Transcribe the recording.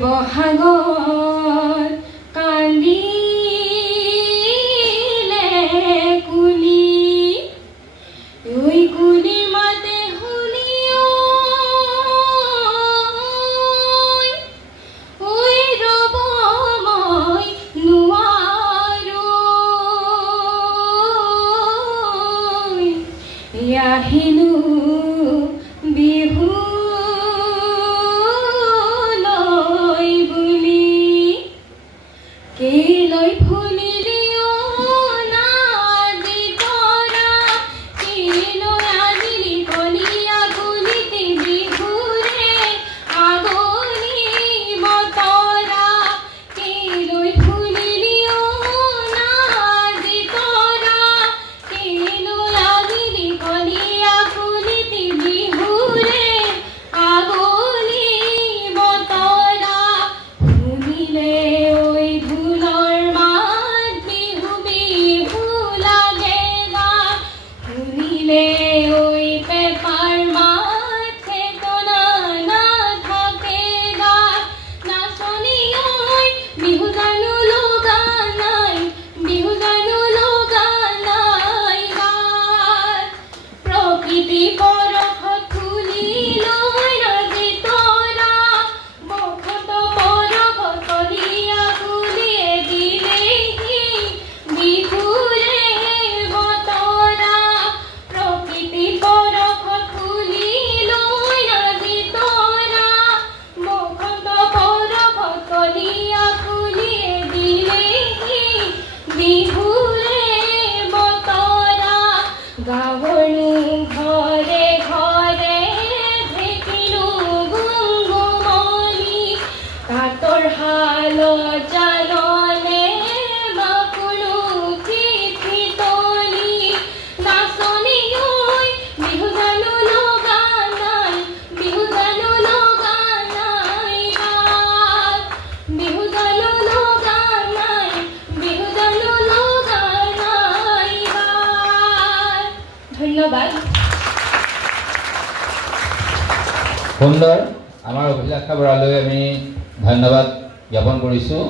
বহাগত কান্দিলে কুলি ওই কুলি মাতে শুনিও ওই ৰব মই নোৱাৰো আহিলো বিহু লৈ ফুলিলিও নাজি তৰা লৈ আনিলি কলিয়া গুলিতি বিহুৰে আগলি বতৰা লৈ ফুলিলিও নাজি তৰা লৈ আনিলি কলিয়া গুলিতি বিহুৰে আগলি বতৰা শুনিলে ওই পেপার মাঠে কোনা না থাকে গা নাচনি ওই বিহু গানো লগা নাই বিহু গানো লগা নাই গাত প্রকৃতি পরখত খুলি লৈ নাজি তৰা বখত পৰখত কলিয়া কুলিয়ে দিলেহি বিহুৰে বতৰা পৰখত খুলি লৈ নাজি তৰা বখত পৰখত কলিয়া কুলিয়ে দিলেহি বিহুৰে বতৰা গাৱৰো ঘৰে ঘৰে ঢেকিলো গুমগুমনি তাঁতৰ শালত জাননে মাকুলো চিঠি তলি নাচনি বিহু গানো লগা নাই বিহু গানো লগা নাই গাত বিহু গানো লগা নাই বিহু গানো লগা নাই গাত ধন্যবাদ সুন্দৰ আমাৰ অভিলাষা বৰালৈ আমি ধন্যবাদ জ্ঞাপন কৰিছোঁ।